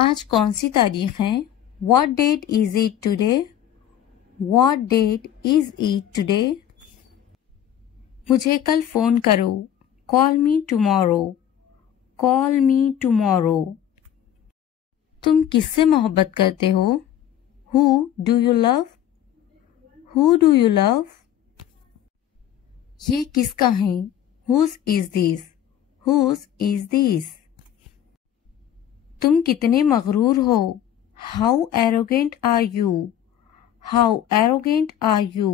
आज कौन सी तारीख है? What date is it today? What date is it today? मुझे कल फोन करो. Call me tomorrow. Call me tomorrow. तुम किससे मोहब्बत करते हो? Who do you love? Who do you love? ये किसका है? Whose is this? Whose is this? तुम कितने मगरूर हो? How arrogant are you? How arrogant are you?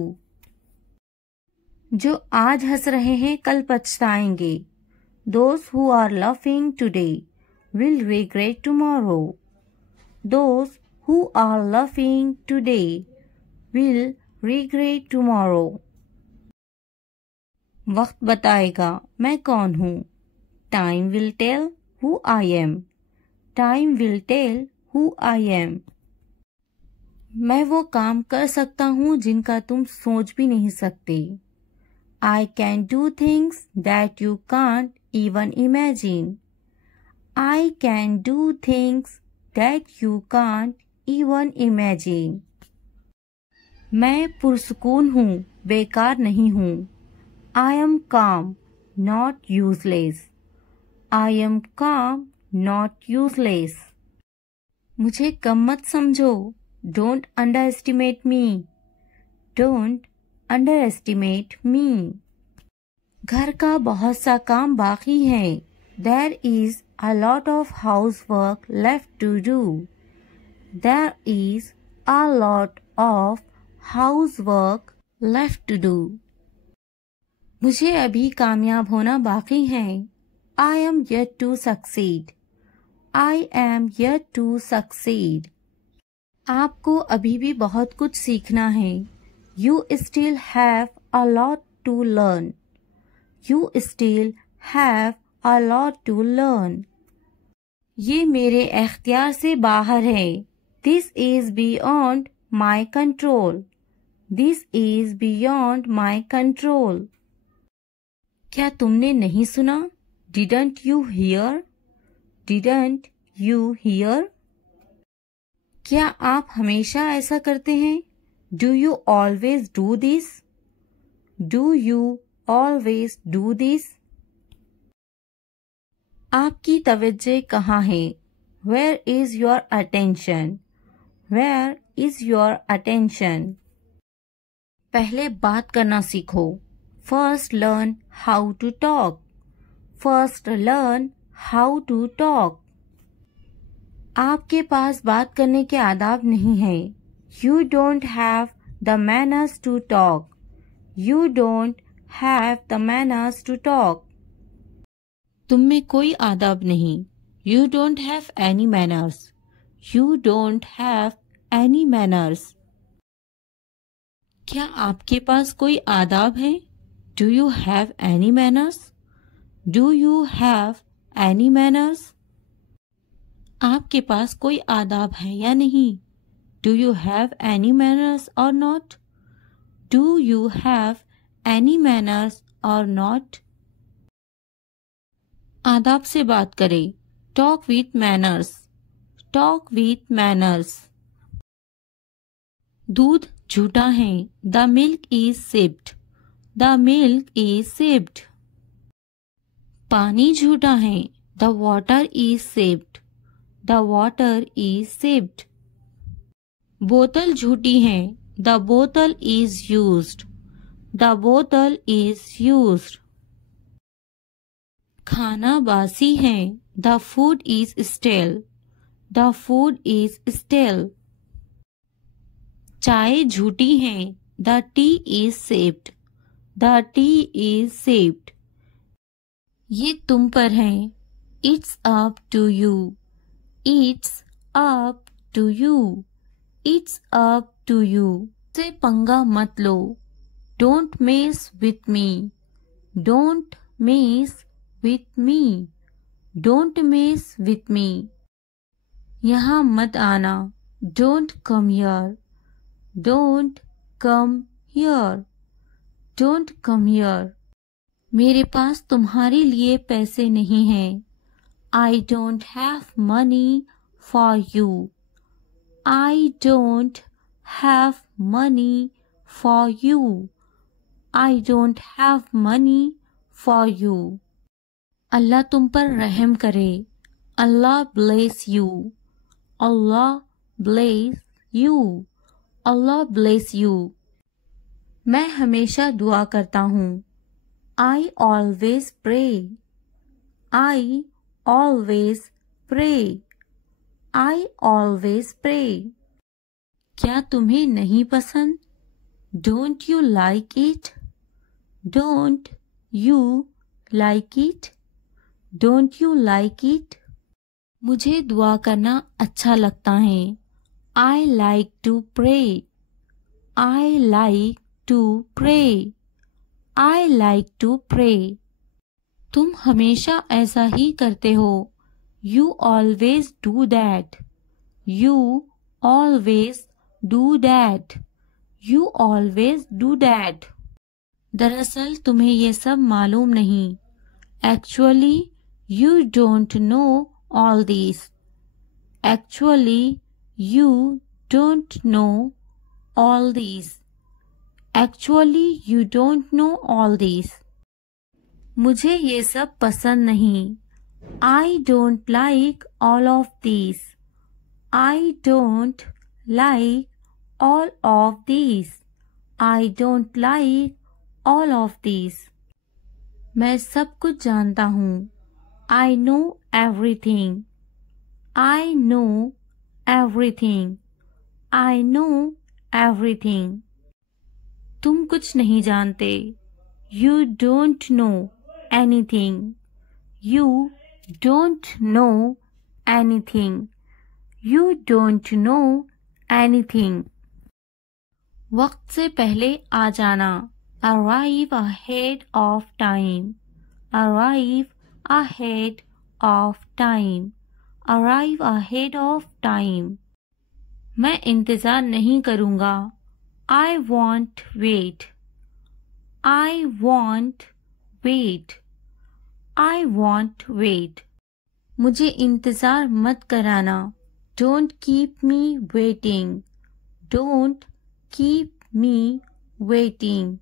जो आज हंस रहे हैं कल पछताएंगे. Those who are laughing today will regret tomorrow. Those who are laughing today will regret tomorrow. वक्त बताएगा मैं कौन हूँ. Time will tell who I am. Time will tell who I am. मैं वो काम कर सकता हूँ जिनका तुम सोच भी नहीं सकते. I can do things that you can't even imagine. I can do things that you can't even imagine. मैं पुरसुकून हूँ, बेकार नहीं हूँ. I am calm, not useless. I am calm, not useless. मुझे कम मत समझो. Don't underestimate me. Don't underestimate me. घर का बहुत सा काम बाकी है. There is a lot of housework left to do. There is a lot of housework left to do. मुझे अभी कामयाब होना बाकी है. I am yet to succeed. I am yet to succeed. आपको अभी भी बहुत कुछ सीखना है. You still have a lot to learn. You still have a lot to learn. ये मेरे इख्तियार से बाहर है. This is beyond my control. This is beyond my control. क्या तुमने नहीं सुना? Didn't you hear? Didn't you hear? क्या आप हमेशा ऐसा करते हैं? Do you always do this? Do you always do this? आपकी तवज्जो कहाँ है? Where is your attention? Where is your attention? पहले बात करना सीखो. First learn how to talk. First learn how to talk. आपके पास बात करने के आदाब नहीं है. You don't have the manners to talk. You don't have the manners to talk. तुम में कोई आदाब नहीं. You don't have any manners. You don't have any manners. क्या आपके पास कोई आदाब है? Do you have any manners? Do you have any manners? आपके पास कोई आदाब है या नहीं? Do you have any manners or not? Do you have any manners or not? आदाब से बात करें. Talk with manners. Talk with manners. दूध झूठा है. The milk is sipped. The milk is sipped. पानी झूठा है. The water is sipped. The water is sipped. बोतल झूठी है. The bottle is used. The bottle is used. खाना बासी है. The food is stale. The food is stale. चाय झूठी है. The tea is sipped. The tea is sipped. ये तुम पर है. It's up to you. It's up to you. It's up to you. से पंगा मत लो. Don't mess with me. Don't mess with me. Don't mess with me. यहाँ मत आना. Don't come here. Don't come here. Don't come here. मेरे पास तुम्हारे लिए पैसे नहीं हैं. I don't have money for you. I don't have money for you. I don't have money for you. अल्लाह तुम पर रहम करे. Allah bless you. Allah bless you. Allah bless you. मैं हमेशा दुआ करता हूँ. I always pray. I always pray. I always pray. क्या तुम्हें नहीं पसंद? Don't you like it? Don't you like it? Don't you like it? मुझे दुआ करना अच्छा लगता है. I like to pray. I like to pray. I like to pray. तुम हमेशा ऐसा ही करते हो. You always do that. You always do that. You always do that. दरअसल तुम्हें ये सब मालूम नहीं. Actually, you don't know all these. Actually, you don't know all these. Actually, you don't know all these. मुझे ये सब पसंद नहीं. I don't like all of these. I don't like all of these. I don't like all of these. मैं सब कुछ जानता हूँ. I know everything. I know everything. I know everything. तुम कुछ नहीं जानते. You don't know anything. You don't know anything. You don't know anything. वक्त से पहले आ जाना. Arrive ahead of time. Arrive ahead of time. Arrive ahead of time. मैं इंतजार नहीं करूँगा. I won't wait. I won't wait. I won't wait. मुझे इंतजार मत कराना. Don't keep me waiting. Don't keep me waiting.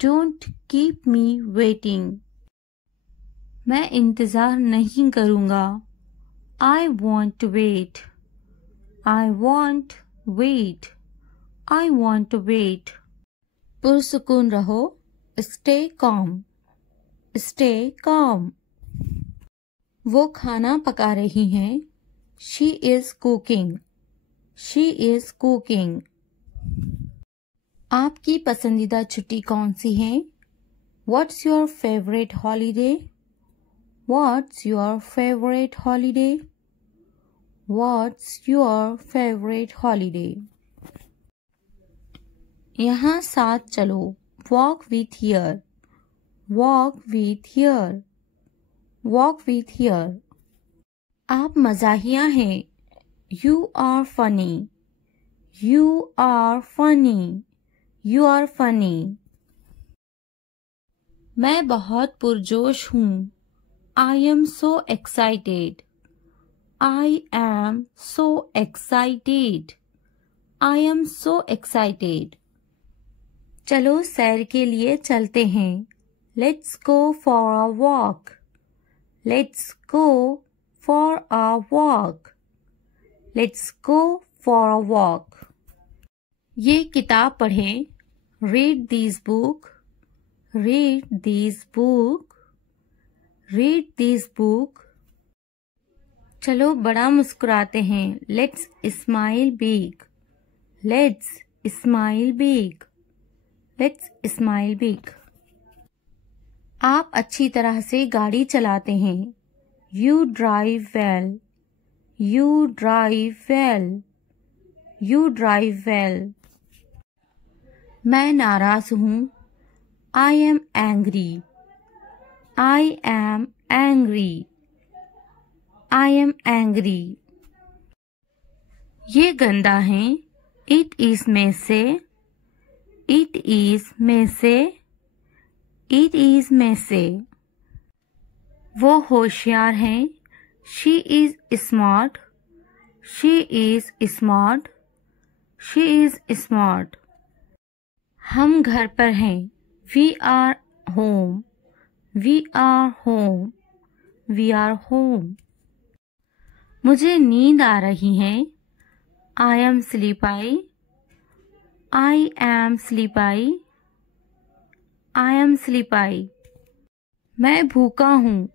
Don't keep me waiting. मैं इंतजार नहीं करूँगा. I won't wait. I won't wait. I want to wait. पुरसुकून रहो. Stay calm. Stay calm. वो खाना पका रही हैं. She is cooking. She is cooking. आपकी पसंदीदा छुट्टी कौन सी है? What's your favorite holiday? What's your favorite holiday? What's your favorite holiday? यहाँ साथ चलो. Walk with here. Walk with here. Walk with here. आप मज़ाहिया हैं. You are funny. You are funny. You are funny. मैं बहुत पुरजोश हूँ. I am so excited. I am so excited. I am so excited. चलो सैर के लिए चलते हैं. Let's go for a walk. Let's go for a walk. Let's go for a walk. ये किताब पढ़ें. Read this book. Read this book. Read this book. चलो बड़ा मुस्कुराते हैं. Let's smile big. Let's smile big. Let's smile big. आप अच्छी तरह से गाड़ी चलाते हैं. You drive well. You drive well. You drive well. मैं नाराज हूँ. I am angry. I am angry. I am angry. ये गंदा है. It is messy. It is messy. It is messy. वो होशियार हैं. She is smart. She is smart. She is smart. हम घर पर हैं. We are home. We are home. We are home. मुझे नींद आ रही है. I am sleepy. I am sleepy. I am sleepy. मैं भूखा हूँ.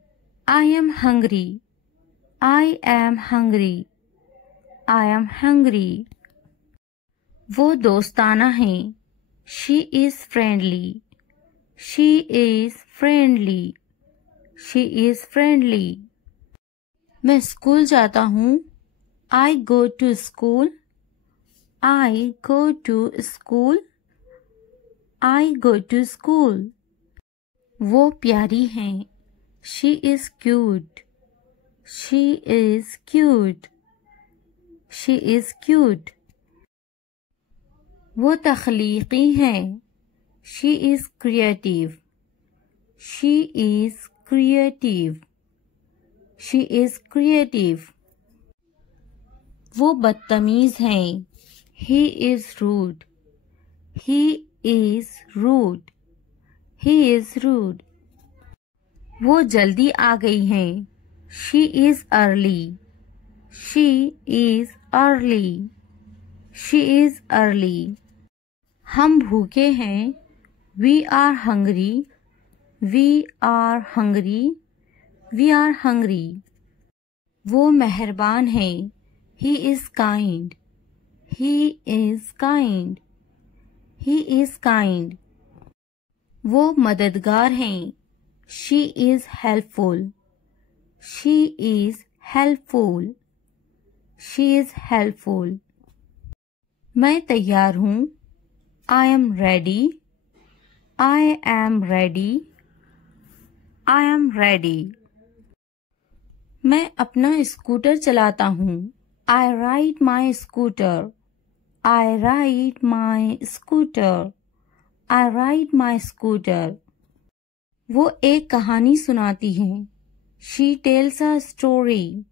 I am hungry. I am hungry. I am hungry. वो दोस्ताना है. She is friendly. She is friendly. She is friendly. मैं स्कूल जाता हूँ. I go to school. I go to school. I go to school. वो प्यारी हैं. She is cute. She is cute. She is cute. वो तख्लीकी हैं. She is creative. She is creative. She is creative. वो बदतमीज हैं. He is rude. He is rude. He is rude. वो जल्दी आ गई हैं. She is early. She is early. She is early. हम भूखे हैं. We are hungry. We are hungry. We are hungry. वो मेहरबान हैं. He is kind. He is kind. He is kind. वो मददगार हैं. She is helpful. She is helpful. She is helpful. मैं तैयार हूँ. I am ready. I am ready. I am ready. मैं अपना स्कूटर चलाता हूँ. I ride my scooter. I ride my scooter. I ride my scooter. वो एक कहानी सुनाती हैं. She tells a story.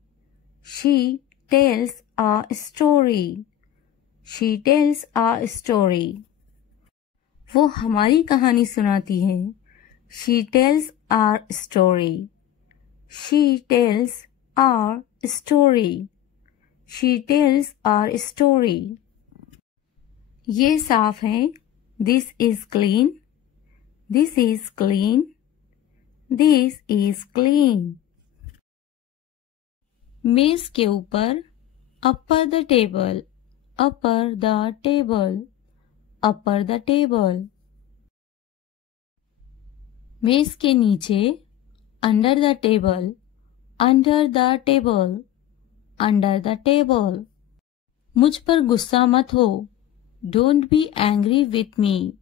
She tells a story. She tells a story. वो हमारी कहानी सुनाती है. She tells our story. She tells our story. She tells our story. ये साफ है. This is clean. This is clean. This is clean. मेज के ऊपर. Upper the table. Upper the table. Upper the table. मेज के नीचे. Under the table. Under the table. Under the table. मुझ पर गुस्सा मत हो. Don't be angry with me.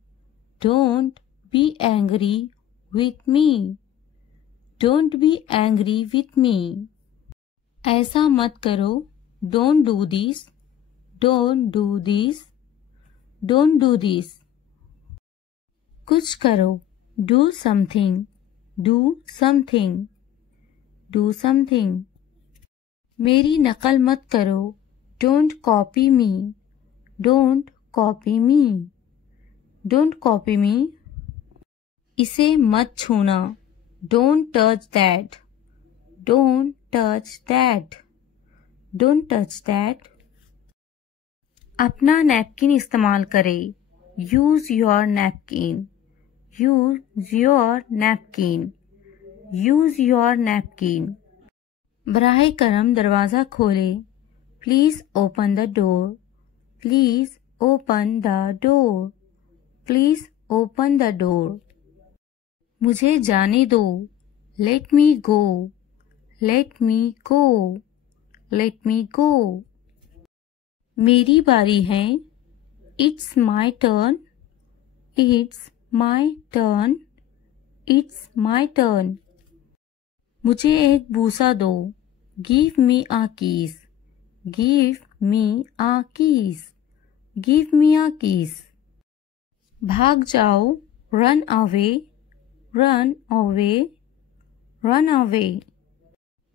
Don't be angry with me. Don't be angry with me. ऐसा मत करो. Don't do this. Don't do this. Don't do this. कुछ करो. Do something. Do something. Do something. मेरी नकल मत करो. Don't copy me. Don't copy me. Don't copy me. इसे मत छूना. Don't touch that. Don't touch that. Don't touch that. अपना नैपकिन इस्तेमाल करें. Use your napkin. Use your napkin. Use your napkin. बराहे करम दरवाज़ा खोलें. Please open the door. Please open the door. Please open the door. मुझे जाने दो. Let me go. Let me go. Let me go. मेरी बारी है. It's my turn. It's my turn. It's my turn. मुझे एक बूसा दो. Give me a kiss. Give me a kiss. Give me a kiss. भाग जाओ. Run away. Run away. Run away.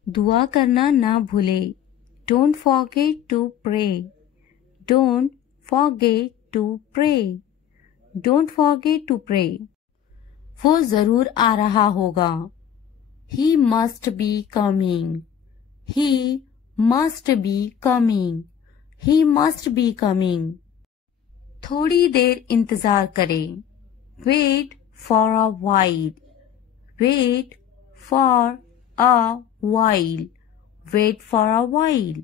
दुआ करना ना भूले. Don't forget to pray. Don't forget to pray. Don't forget to pray. वो जरूर आ रहा होगा. He must be coming. He must be coming. He must be coming. थोड़ी देर इंतजार करें. Wait for a while. Wait for a while. Wait for a while.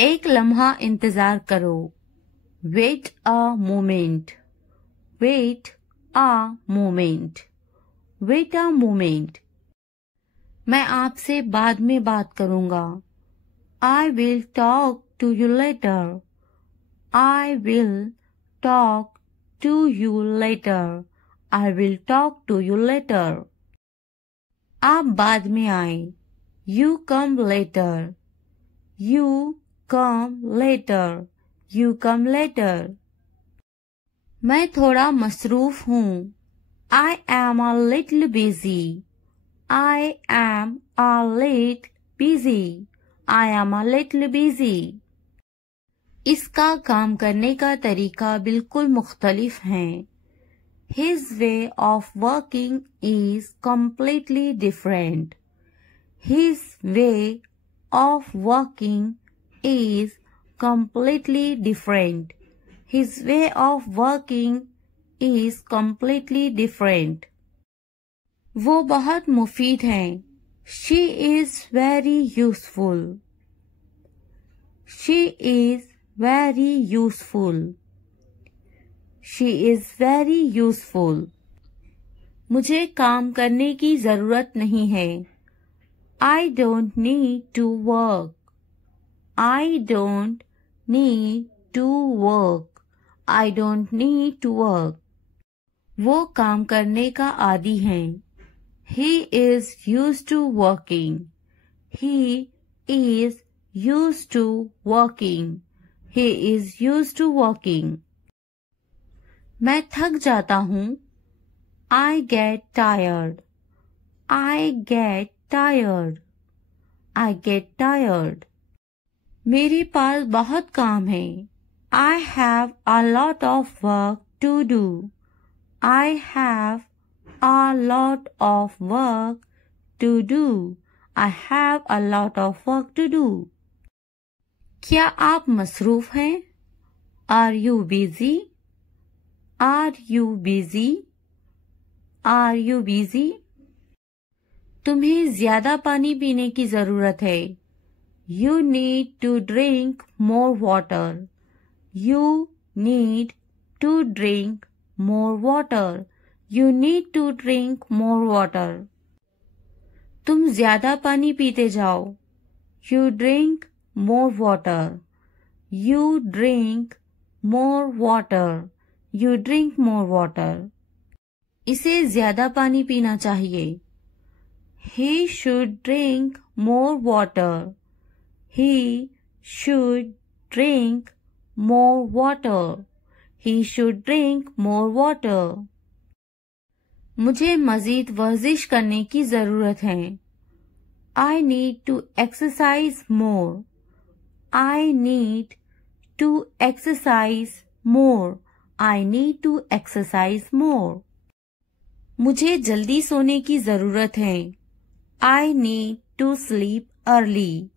एक लम्हा इंतजार करो. Wait a moment. Wait a moment. Wait a moment. मैं आपसे बाद में बात करूंगा. I will talk to you later. I will talk to you later. I will talk to you later. आप बाद में आए. You come later. You come later. You come later. मैं थोड़ा मसरूफ हूँ. I am a little busy. I am a little busy. I am a little busy. इसका काम करने का तरीका बिल्कुल मुख्तलिफ है. His way of working is completely different. His way of working is completely different. His way of working is completely different. वो बहुत मुफीद हैं. She is very useful. She is very useful. She is very useful. मुझे काम करने की जरूरत नहीं है. I don't need to work. I don't need to work. I don't need to work. वो काम करने का आदी हैं. He is used to working. He is used to working. He is used to working. मैं थक जाता हूँ. I get tired. I get tired. I get tired. मेरे पास बहुत काम है. I have a lot of work to do. I have a lot of work to do. I have a lot of work to do. क्या आप मसरूफ हैं? Are you busy? Are you busy? Are you busy? तुम्हें ज्यादा पानी पीने की जरूरत है. You need to drink more water. You need to drink more water. You need to drink more water. तुम ज्यादा पानी पीते जाओ. You drink more water. You drink more water. You drink more water. इसे ज्यादा पानी पीना चाहिए. He should drink more water. He should drink more water. He should drink more water. मुझे मजीद वर्जिश करने की जरूरत है. I need to exercise more. I need to exercise more. I need to exercise more. मुझे जल्दी सोने की जरूरत है. I need to sleep early.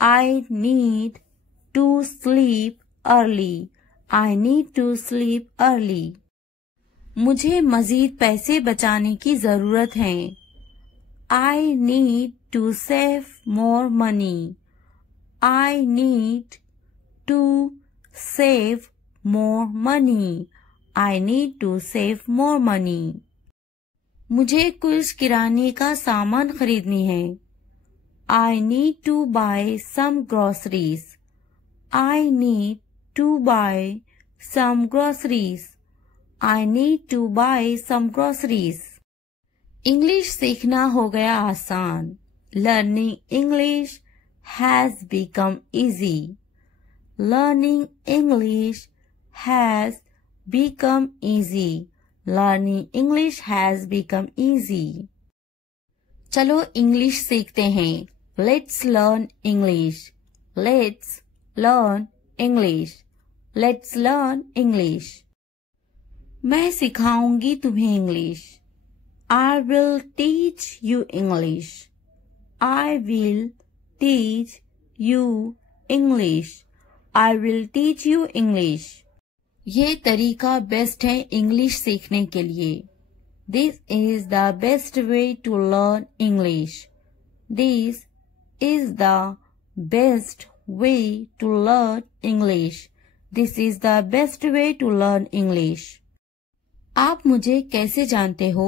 I need to sleep early. I need to sleep early. मुझे मजीद पैसे बचाने की जरूरत है. I need to save more money. I need to save more money. I need to save more money. मुझे कुछ किराने का सामान खरीदनी है. I need to buy some groceries. I need to buy some groceries. I need to buy some groceries. English सीखना हो गया आसान. Learning English has become easy. Learning English has become easy. Learning English has become easy. चलो इंग्लिश सीखते हैं. Let's learn English. Let's learn English. Let's learn English. मैं सिखाऊंगी तुम्हें English. I will teach you English. I will teach you English. I will teach you English. ये तरीका बेस्ट है इंग्लिश सीखने के लिए. This is the best way to learn English. This is the best way to learn English. This is the best way to learn English. आप मुझे कैसे जानते हो?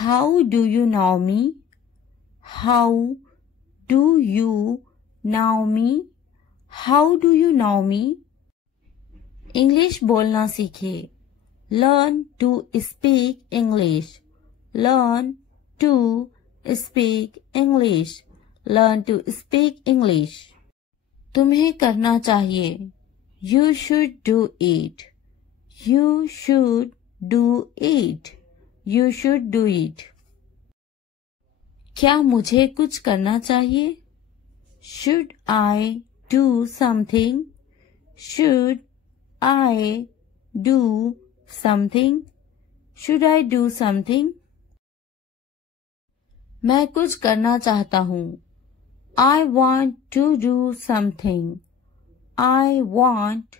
How do you know me? How do you know me? How do you know me? English बोलना सीखिए. Learn to speak English. Learn to speak English. Learn to speak English. तुम्हें करना चाहिए. You should do it. You should do it. You should do it. क्या मुझे कुछ करना चाहिए? Should I do something? Should I do something? Should I do something? मैं कुछ करना चाहता हूँ. I want to do something. I want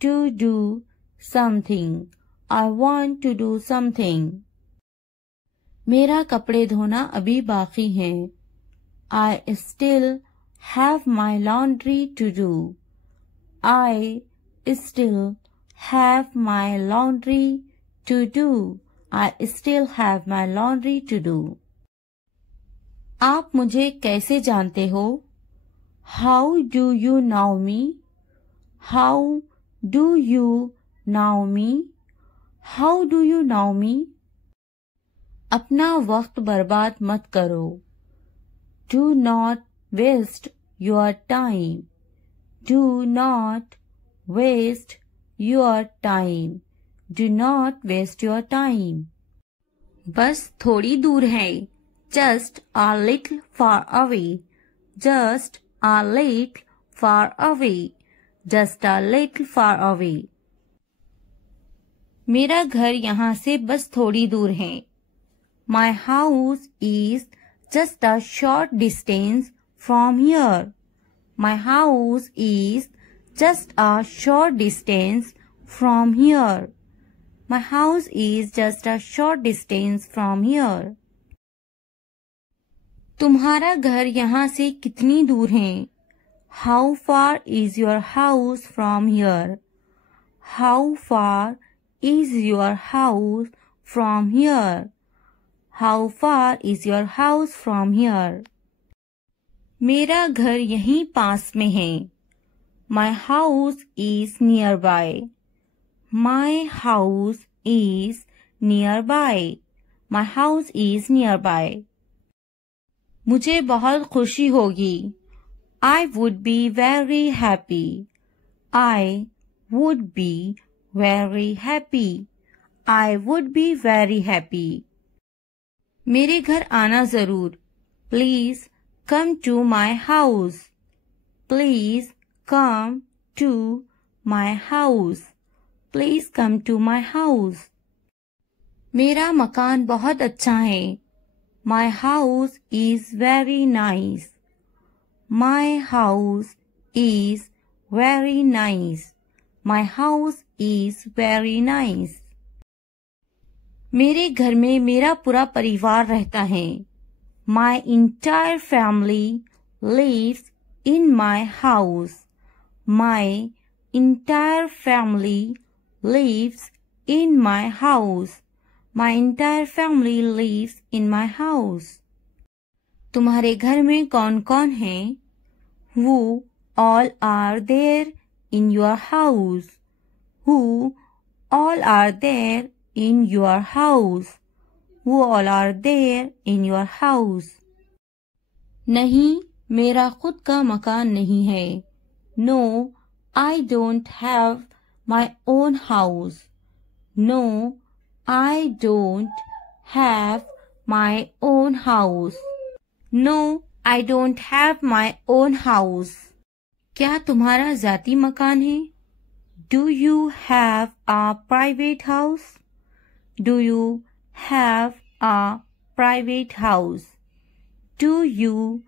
to do something. I want to do something. मेरा कपड़े धोना अभी बाकी है. I still have my laundry to do. I still have my laundry to do. I still have my laundry to do. आप मुझे कैसे जानते हो? How do you know me? How do you know me? How do you know me? अपना वक्त बर्बाद मत करो. Do not waste your time. Do not waste your time. Do not waste your time. बस थोड़ी दूर है. Just a little far away. Just a little far away. Just a little far away. मेरा घर यहाँ से बस थोड़ी दूर है. My house is just a short distance from here. My house is just a short distance from here. My house is just a short distance from here. तुम्हारा घर यहाँ से कितनी दूर है? How far is your house from here? How far is your house from here? How far is your house from here? मेरा घर यहीं पास में है. My house is nearby. My house is nearby. My house is nearby. मुझे बहुत खुशी होगी. I would be very happy. I would be very happy. I would be very happy. मेरे घर आना जरूर. Please come to my house. Please come to my house. Please come to my house. मेरा मकान बहुत अच्छा है. My house is very nice. My house is very nice. My house is very nice. मेरे घर में मेरा पूरा परिवार रहता है. My entire family lives in my house. My entire family lives in my house. My entire family lives in my house. तुम्हारे घर में कौन कौन है? Who all are there in your house? Who all are there in your house? Who all are there in your house? नहीं, मेरा खुद का मकान नहीं है. No, I don't have my own house. No, I don't have my own house. No, I don't have my own house. क्या तुम्हारा जाती मकान है? Do you have a private house? Do you have a private house? Do you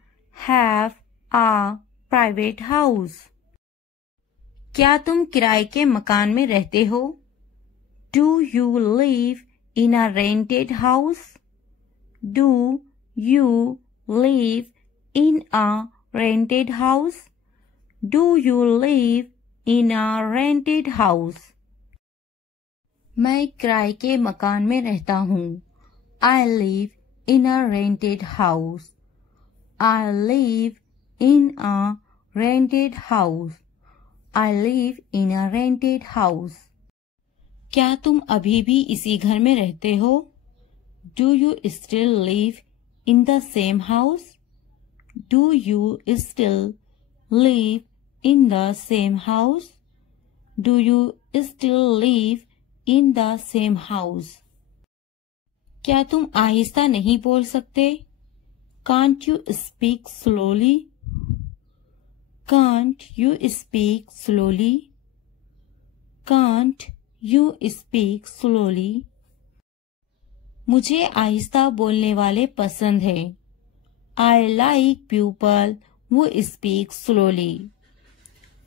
have a private house? क्या तुम किराए के मकान में रहते हो? Do you live in a rented house? Do you live in a rented house? Do you live in a rented house? मैं किराए के मकान में रहता हूँ. I live in a rented house. I live in a rented house. I live in a rented house. क्या तुम अभी भी इसी घर में रहते हो? Do you still live in the same house? Do you still live in the same house? Do you still live in the same house? क्या तुम आहिस्ता नहीं बोल सकते? Can't you speak slowly? Can't you speak slowly? Can't you speak slowly? मुझे आहिस्ता बोलने वाले पसंद है. I like people who speak slowly.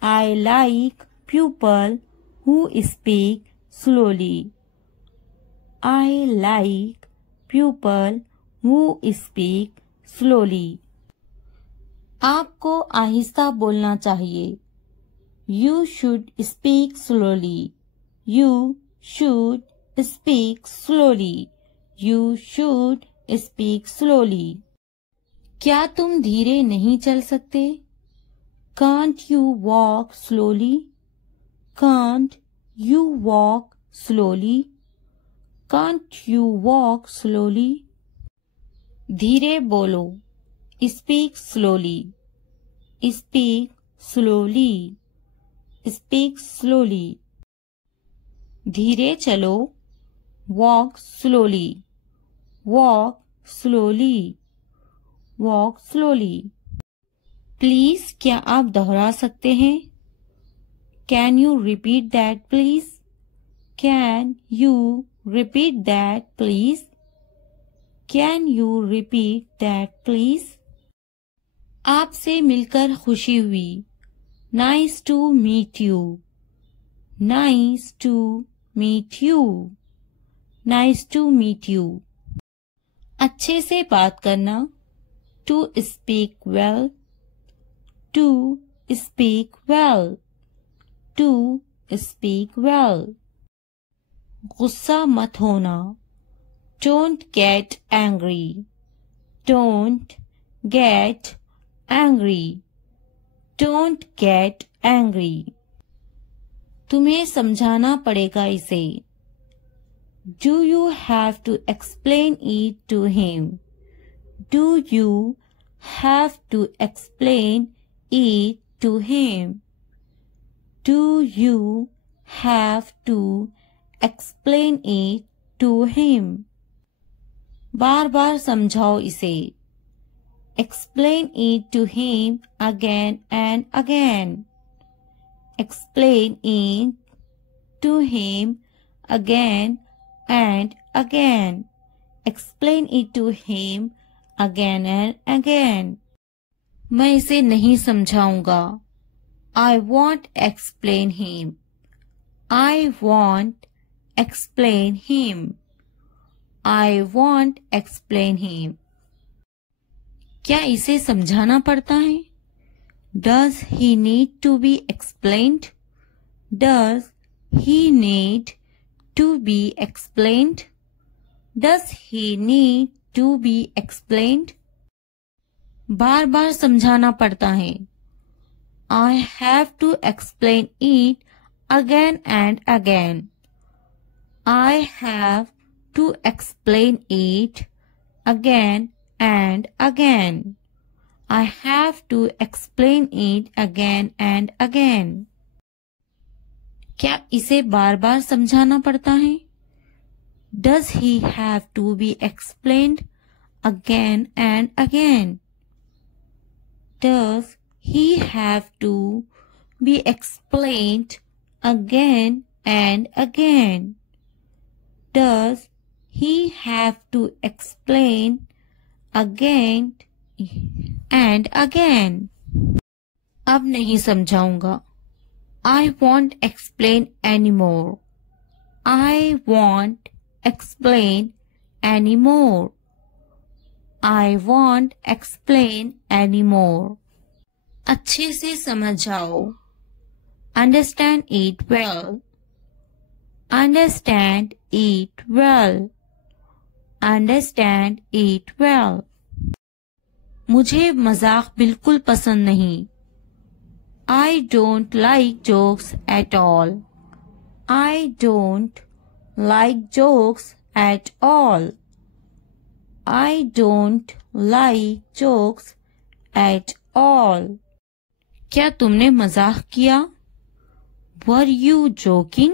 I like people who speak slowly. I like people who speak slowly. आपको आहिस्ता बोलना चाहिए. You should speak slowly. You should speak slowly. You should speak slowly. क्या तुम धीरे नहीं चल सकते? Can't you walk slowly? Can't you walk slowly? Can't you walk slowly? धीरे बोलो. Speak slowly. Speak slowly. Speak slowly. धीरे चलो. Walk slowly. Walk slowly. Walk slowly. Please क्या आप दोहरा सकते हैं? Can you repeat that please? Can you repeat that please? Can you repeat that please? आपसे मिलकर खुशी हुई. Nice to meet you. Nice to meet you. Nice to meet you. अच्छे से बात करना. To speak well. To speak well. To speak well. गुस्सा मत होना. Don't get angry. Don't get angry. Don't get angry. तुम्हें समझाना पड़ेगा इसे. Do you have to explain it to him? Do you have to explain it to him? Do you have to explain it to him? बार बार समझाओ इसे. Explain it to him again and again. Explain it to him again and again. Explain it to him again and again. मैं इसे नहीं समझाऊंगा. I won't explain him. I won't explain him. I won't explain him. क्या इसे समझाना पड़ता है? Does he need to be explained? Does he need to be explained? Does he need to be explained? बार बार समझाना पड़ता है. I have to explain it again and again. I have to explain it again and again. I have to explain it again and again. क्या इसे बार बार समझाना पड़ता है? Does he have to be explained again and again? Does he have to be explained again and again? Does he have to explain again and again? अब नहीं समझाऊंगा. I won't explain anymore. I won't explain anymore. I won't explain anymore. अच्छे से समझ जाओ. Understand it well. Understand it well. Understand it well. मुझे मजाक बिल्कुल पसंद नहीं. I don't like jokes at all. I don't like jokes at all. I don't like jokes at all. क्या तुमने मजाक किया? Were you joking?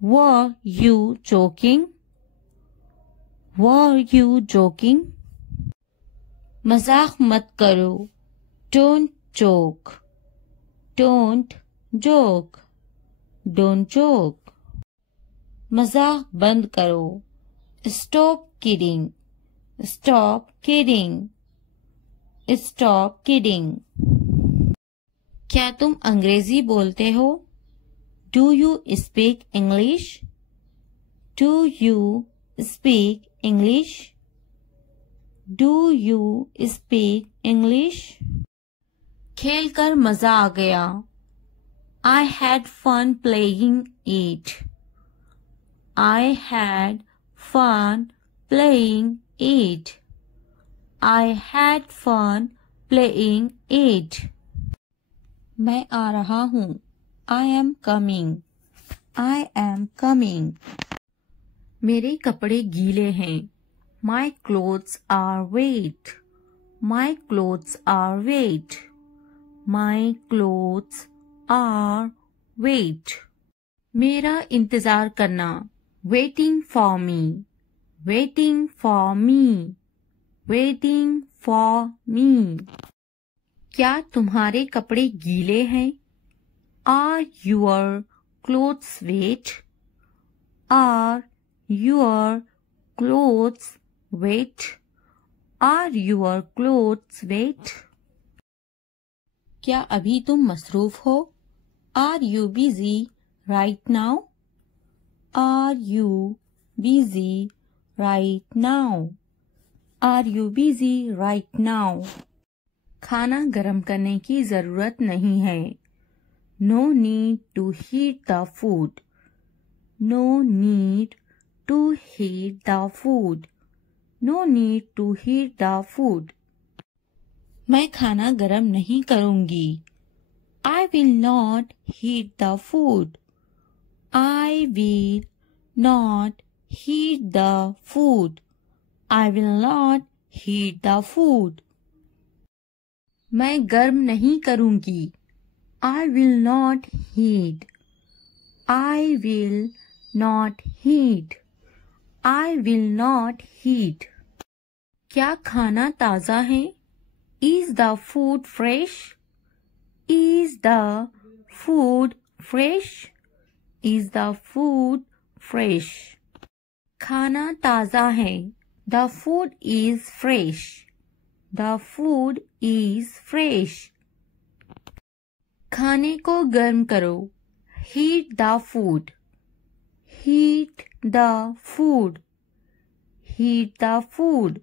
Were you joking? Were you joking? मजाक मत करो. Don't joke. Don't joke. Don't joke. मजाक बंद करो. Stop kidding. Stop kidding. Stop kidding. क्या तुम अंग्रेजी बोलते हो? Do you speak English? Do you speak English? Do you speak English? खेल कर मजा आ गया. I had fun playing it. I had fun playing it. I had fun playing it. मैं आ रहा हूँ. I am coming. I am coming. मेरे कपड़े गीले हैं. My clothes are wet. My clothes are wet. My clothes are wet. मेरा इंतजार करना. Waiting for me. Waiting for me. Waiting for me. क्या तुम्हारे कपड़े गीले हैं? Are your clothes wet? Are your clothes wet? Are your clothes wet? क्या अभी तुम मसरूफ हो? Are you busy right now? Are you busy right now? Are you busy right now? खाना गरम करने की जरूरत नहीं है. No need to heat the food. No need to heat the food. No need to heat the food. मैं खाना गरम नहीं करूंगी. I will not heat the food. I will not heat the food. I will not heat the food. मैं गर्म नहीं करूंगी. I will not heat. I will not heat. I will not heat. क्या खाना ताज़ा है? Is the food fresh? Is the food fresh? Is the food fresh? खाना ताज़ा है. The food is fresh. The food is fresh. खाने को गर्म करो. Heat the food. Heat the food. Heat the food.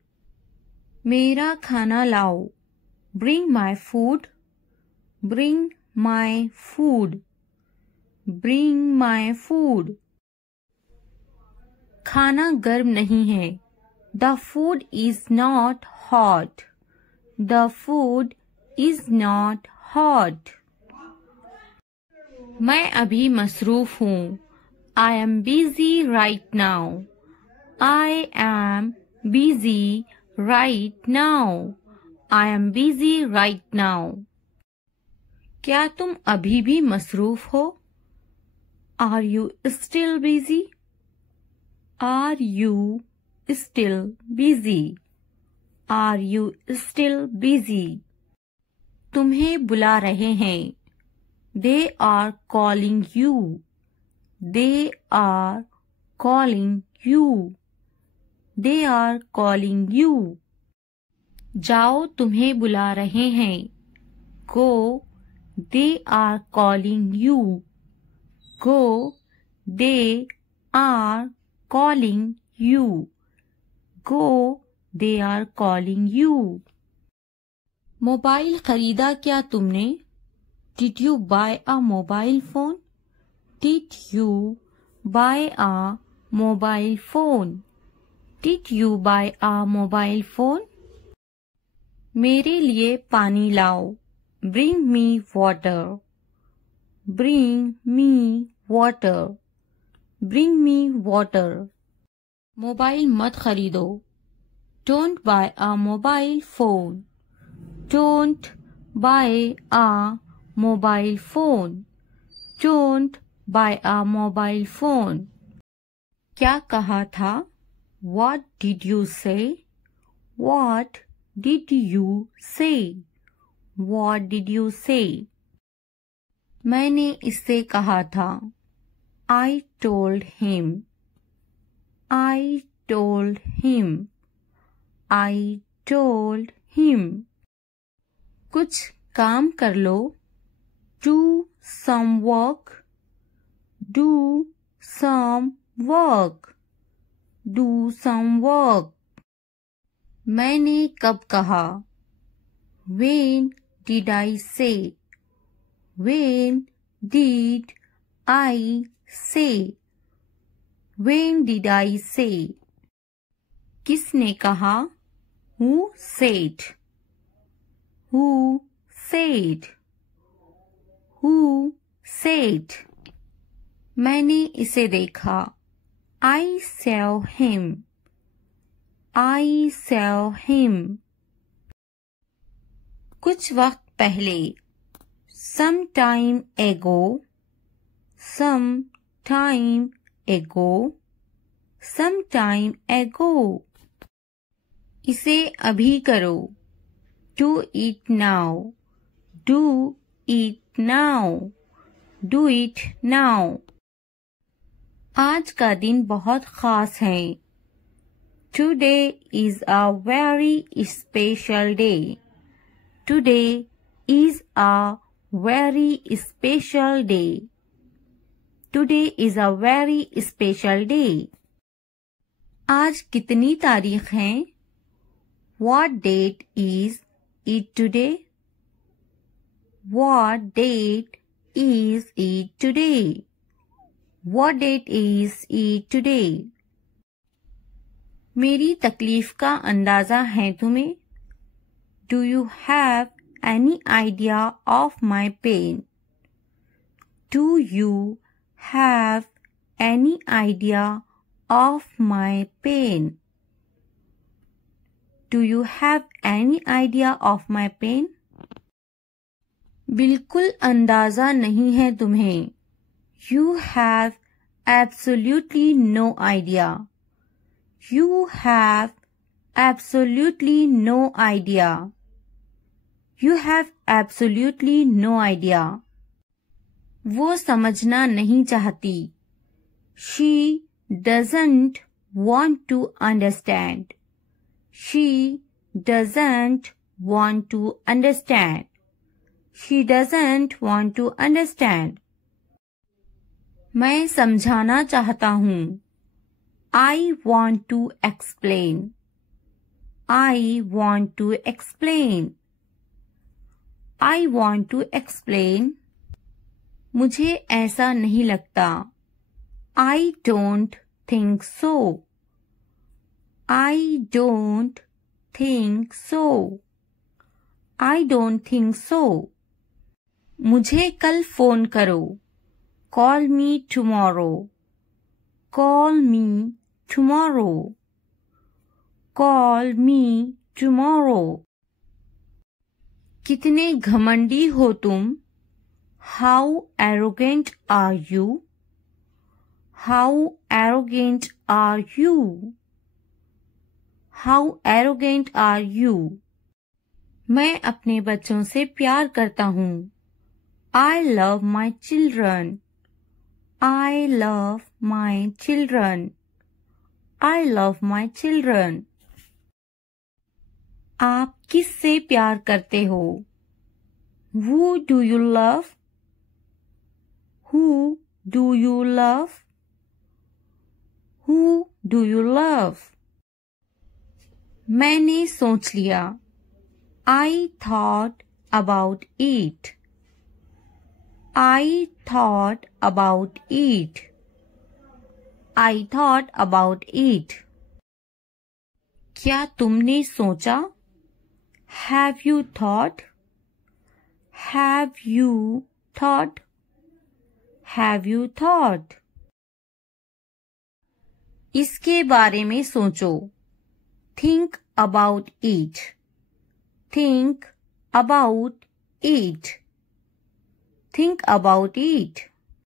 मेरा खाना लाओ. Bring my food. Bring my food. Bring my food. खाना गर्म नहीं है. The food is not hot. The food is not hot. मैं अभी मसरूफ हूँ. I am busy right now. I am busy right now. I am busy right now. क्या तुम अभी भी मसरूफ हो? Are you still busy? Are you still busy? Are you still busy? तुम्हें बुला रहे हैं। They are calling you. They are calling you. They are calling you. जाओ तुम्हें बुला रहे हैं। Go. They are calling you. Go. They are calling you. Go. They are calling you. Mobile खरीदा क्या तुमने? Did you buy a mobile phone? Did you buy a mobile phone? Did you buy a mobile phone? मेरे लिए पानी लाओ। Bring me water. Bring me water. Bring me water. Mobile मत खरीदो। Don't buy a mobile phone. Don't buy a mobile phone. Don't buy a mobile phone. क्या कहा था? What did you say? What did you say? What did you say? मैंने इससे कहा था। I told him. I told him. I told him. कुछ काम कर लो। Do some work. Do some work. Do some work. मैंने कब कहा? When did I say? When did I say? When did I say? किसने कहा? Who said? Who said? Who said? मैंने इसे देखा। I saw him. I saw him. कुछ वक्त पहले। Some time ago. Some time ago. Some time ago. इसे अभी करो। Do it now. Do it now. Do it now. आज का दिन बहुत खास है। Today is a very special day. Today is a very special day. Today is a very special day. आज कितनी तारीख है? What date is it today? What date is it today? What date is it today? मेरी तकलीफ का अंदाजा है तुम्हें? Do you have any idea of my pain? Do you have any idea of my pain? Do you have any idea of my pain? बिल्कुल अंदाजा नहीं है तुम्हें। You have absolutely no idea. You have absolutely no idea. You have absolutely no idea. वो समझना नहीं चाहती। She doesn't want to understand. She doesn't want to understand. She doesn't want to understand. मैं समझाना चाहता हूँ। I want to explain. I want to explain. I want to explain. मुझे ऐसा नहीं लगता। I don't think so. I don't think so. I don't think so. मुझे कल फोन करो। Call me tomorrow. Call me tomorrow. Call me tomorrow. कितने घमंडी हो तुम? How arrogant are you? How arrogant are you? How arrogant are you? मैं अपने बच्चों से प्यार करता हूँ। I love my children. I love my children. I love my children. आप किससे प्यार करते हो? Who do you love? Who do you love? Who do you love? मैंने सोच लिया। I thought about it. I thought about it. I thought about it. क्या तुमने सोचा? Have you thought? Have you thought? Have you thought? इसके बारे में सोचो। Think about it. Think about it. Think about it.